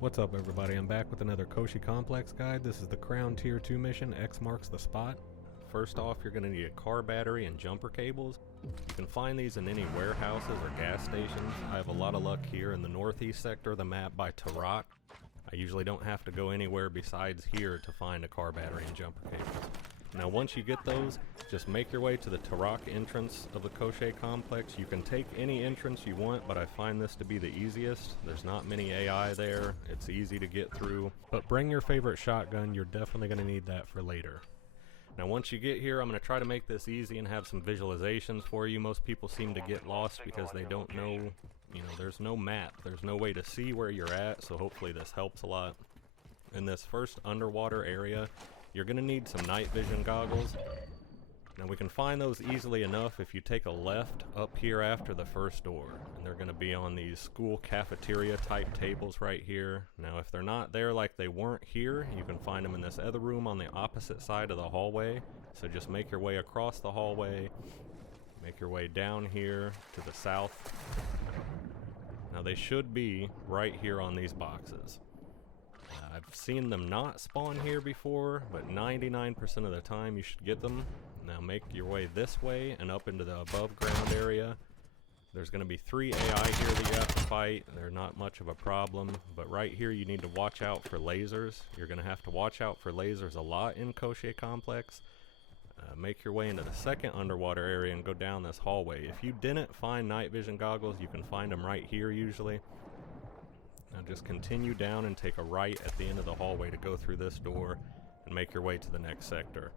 What's up everybody, I'm back with another Koschei Complex guide. This is the Crown Tier 2 mission, X marks the spot. First off, you're going to need a car battery and jumper cables. You can find these in any warehouses or gas stations. I have a lot of luck here in the northeast sector of the map by Taraq. I usually don't have to go anywhere besides here to find a car battery and jumper cables. Now once you get those, just make your way to the Taraq entrance of the Koschei complex. You can take any entrance you want, but I find this to be the easiest. There's not many AI there, it's easy to get through. But bring your favorite shotgun, you're definitely going to need that for later. Now once you get here, I'm going to try to make this easy and have some visualizations for you. Most people seem to get lost because they don't know, there's no map. There's no way to see where you're at, so hopefully this helps a lot. In this first underwater area, you're going to need some night vision goggles. Now we can find those easily enough if you take a left up here after the first door. And they're going to be on these school cafeteria type tables right here. Now if they're not there like they weren't here, you can find them in this other room on the opposite side of the hallway. So just make your way across the hallway, make your way down here to the south. Now they should be right here on these boxes. I've seen them not spawn here before, but 99% of the time you should get them. Now make your way this way and up into the above ground area. There's going to be 3 AI here that you have to fight. They're not much of a problem, but right here you need to watch out for lasers. You're going to have to watch out for lasers a lot in Koschei Complex. Make your way into the second underwater area and go down this hallway. If you didn't find night vision goggles, you can find them right here usually. Now just continue down and take a right at the end of the hallway to go through this door and make your way to the next sector.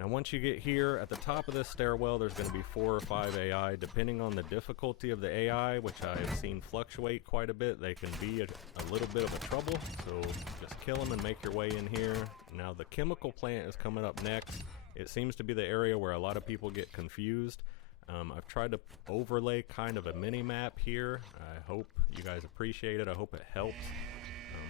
Now once you get here, at the top of this stairwell there's going to be 4 or 5 AI. Depending on the difficulty of the AI, which I've seen fluctuate quite a bit, they can be a little bit of a trouble, so just kill them and make your way in here. Now the chemical plant is coming up next. It seems to be the area where a lot of people get confused. I've tried to overlay kind of a mini map here. I hope you guys appreciate it. I hope it helps.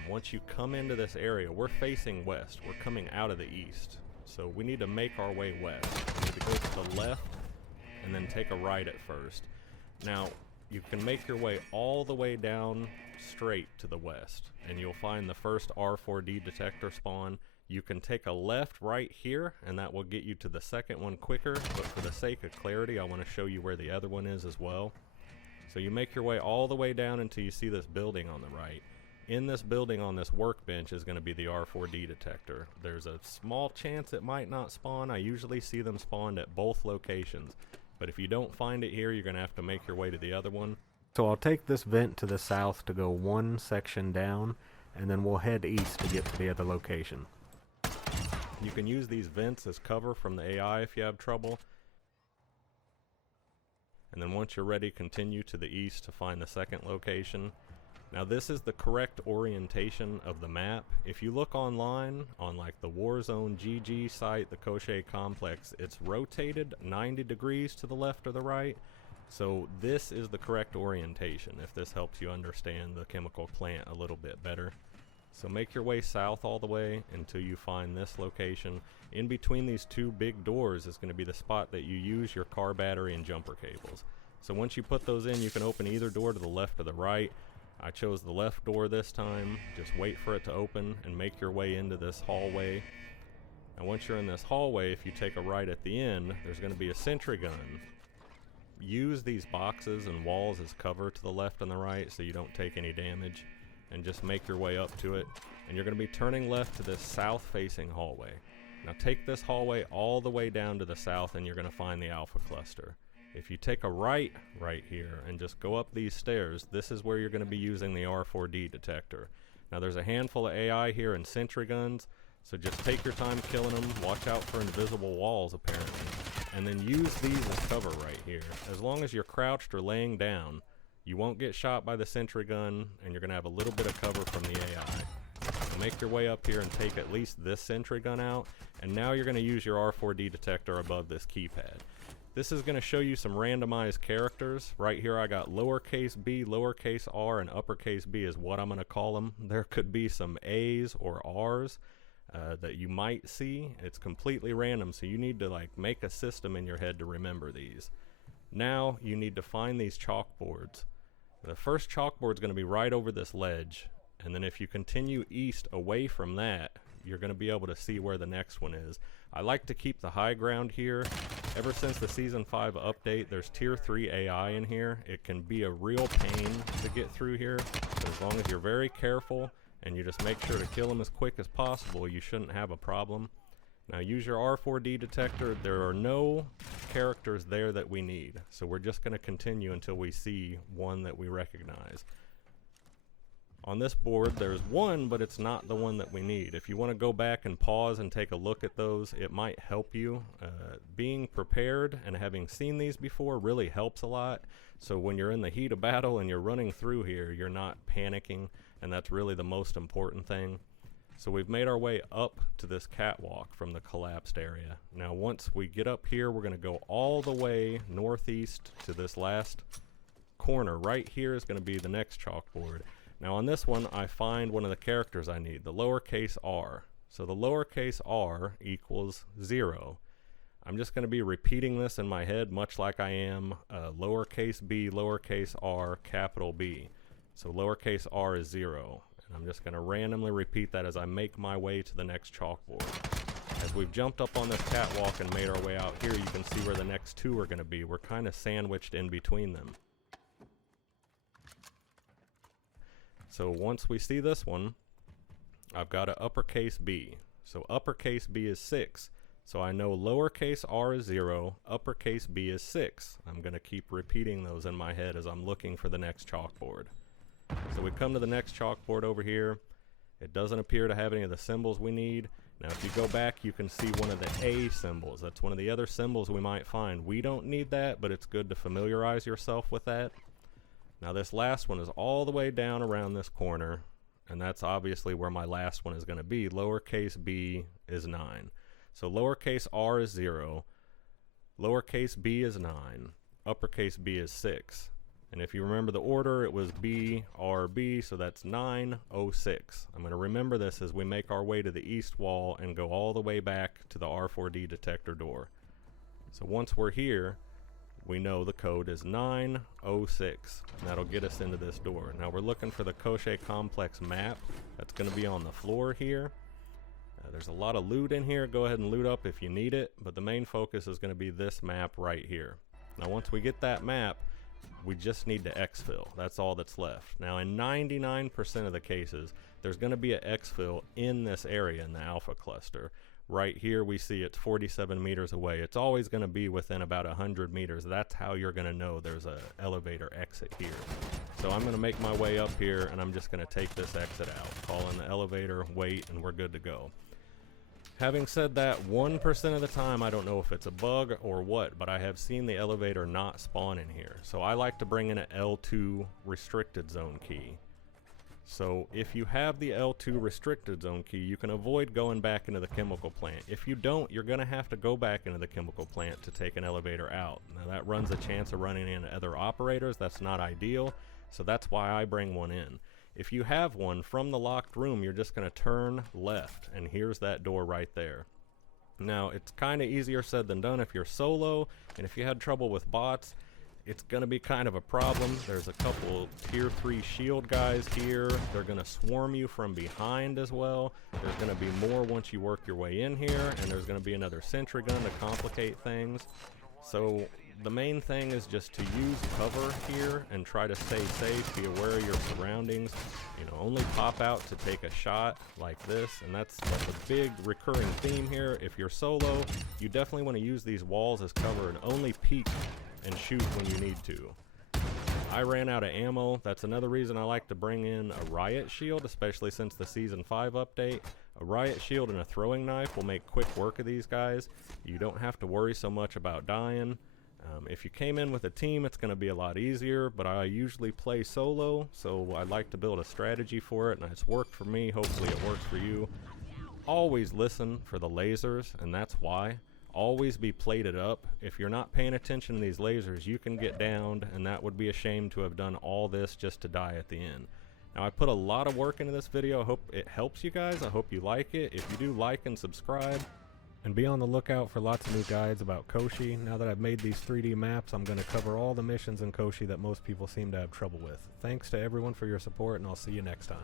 Once you come into this area, we're facing west. We're coming out of the east. So we need to make our way west. We need to go to the left and then take a right at first. Now, you can make your way all the way down straight to the west, and you'll find the first R4D detector spawn. You can take a left right here, and that will get you to the second one quicker, but for the sake of clarity, I want to show you where the other one is as well. So you make your way all the way down until you see this building on the right. In this building on this workbench is going to be the R4D detector. There's a small chance it might not spawn. I usually see them spawned at both locations, but if you don't find it here, you're going to have to make your way to the other one. So I'll take this vent to the south to go one section down, and then we'll head east to get to the other location. You can use these vents as cover from the AI if you have trouble. And then once you're ready, continue to the east to find the second location. Now this is the correct orientation of the map. If you look online on like the Warzone GG site, the Koschei complex, it's rotated 90 degrees to the left or the right. So this is the correct orientation, if this helps you understand the chemical plant a little bit better. So make your way south all the way until you find this location. In between these 2 big doors is going to be the spot that you use your car battery and jumper cables. So once you put those in, you can open either door to the left or the right. I chose the left door this time. Just wait for it to open and make your way into this hallway. And once you're in this hallway, if you take a right at the end, there's going to be a sentry gun. Use these boxes and walls as cover to the left and the right so you don't take any damage. And just make your way up to it, and you're going to be turning left to this south facing hallway. Now take this hallway all the way down to the south and you're going to find the alpha cluster. If you take a right here and just go up these stairs, this is where you're going to be using the R4D detector. Now there's a handful of AI here and sentry guns, so just take your time killing them. Watch out for invisible walls apparently, and then use these as cover right here. As long as you're crouched or laying down, you won't get shot by the sentry gun, and you're going to have a little bit of cover from the AI. So make your way up here and take at least this sentry gun out, and now you're going to use your R4D detector above this keypad. This is going to show you some randomized characters. Right here I got lowercase b, lowercase r, and uppercase b is what I'm going to call them. There could be some A's or R's that you might see. It's completely random, so you need to like make a system in your head to remember these. Now you need to find these chalkboards. The first chalkboard is going to be right over this ledge. and then if you continue east away from that, you're going to be able to see where the next one is. I like to keep the high ground here. Ever since the Season 5 update, there's Tier 3 AI in here. It can be a real pain to get through here, but as long as you're very careful and you just make sure to kill them as quick as possible, you shouldn't have a problem. Now use your R4D detector. There are no characters there that we need, so we're just going to continue until we see one that we recognize. On this board there's one, but it's not the one that we need. If you want to go back and pause and take a look at those, it might help you. Being prepared and having seen these before really helps a lot, so when you're in the heat of battle and you're running through here, you're not panicking, and that's really the most important thing. So we've made our way up to this catwalk from the collapsed area. Now once we get up here, we're going to go all the way northeast to this last corner. Right here is going to be the next chalkboard. Now on this one, I find one of the characters I need, the lowercase r. So the lowercase r equals 0. I'm just going to be repeating this in my head, much like I am lowercase b, lowercase r, capital B. So lowercase r is 0. And I'm just going to randomly repeat that as I make my way to the next chalkboard. As we've jumped up on this catwalk and made our way out here, you can see where the next two are going to be. We're kind of sandwiched in between them. So once we see this one, I've got an uppercase B. So uppercase B is 6. So I know lowercase r is 0, uppercase B is 6. I'm going to keep repeating those in my head as I'm looking for the next chalkboard. So we come to the next chalkboard over here. It doesn't appear to have any of the symbols we need. Now if you go back, you can see one of the A symbols. That's one of the other symbols we might find. We don't need that, but it's good to familiarize yourself with that. Now this last one is all the way down around this corner, and that's obviously where my last one is going to be. Lowercase b is 9. So lowercase r is 0, lowercase b is 9, uppercase B is 6. And if you remember the order, it was B, R, B, so that's 9, 0, 6. I'm going to remember this as we make our way to the east wall and go all the way back to the R4D detector door. So once we're here, we know the code is 906, and that'll get us into this door. Now we're looking for the Koschei complex map. That's going to be on the floor here. There's a lot of loot in here. Go ahead and loot up if you need it, but the main focus is going to be this map right here. Now once we get that map, we just need to exfil. That's all that's left. Now in 99% of the cases, there's going to be an exfil in this area in the alpha cluster. Right here we see it's 47 meters away. It's always going to be within about 100 meters. That's how you're going to know there's an elevator exit here. So I'm going to make my way up here, and I'm just going to take this exit out. Call in the elevator, wait, and we're good to go. Having said that, 1% of the time, I don't know if it's a bug or what, but I have seen the elevator not spawn in here. So I like to bring in an L2 restricted zone key. So if you have the L2 restricted zone key, you can avoid going back into the chemical plant. If you don't, you're going to have to go back into the chemical plant to take an elevator out. Now that runs a chance of running into other operators. That's not ideal, so that's why I bring one in. If you have one from the locked room, you're just going to turn left, and here's that door right there. Now it's kind of easier said than done if you're solo, and if you had trouble with bots, it's going to be kind of a problem. There's a couple tier 3 shield guys here. They're going to swarm you from behind as well. There's going to be more once you work your way in here, and there's going to be another sentry gun to complicate things. So the main thing is just to use cover here and try to stay safe, be aware of your surroundings. You know, only pop out to take a shot like this, and that's a big recurring theme here. If you're solo, you definitely want to use these walls as cover and only peek and shoot when you need to. I ran out of ammo. That's another reason I like to bring in a riot shield, especially since the Season 5 update. A riot shield and a throwing knife will make quick work of these guys. You don't have to worry so much about dying. If you came in with a team, it's going to be a lot easier, but I usually play solo, so I like to build a strategy for it, and it's worked for me. Hopefully it works for you. Always listen for the lasers, and that's why. Always be plated up. If you're not paying attention to these lasers, you can get downed, and that would be a shame to have done all this just to die at the end. Now I put a lot of work into this video. I hope it helps you guys. I hope you like it. If you do, like and subscribe. And be on the lookout for lots of new guides about Koschei. Now that I've made these 3D maps, I'm going to cover all the missions in Koschei that most people seem to have trouble with. Thanks to everyone for your support, and I'll see you next time.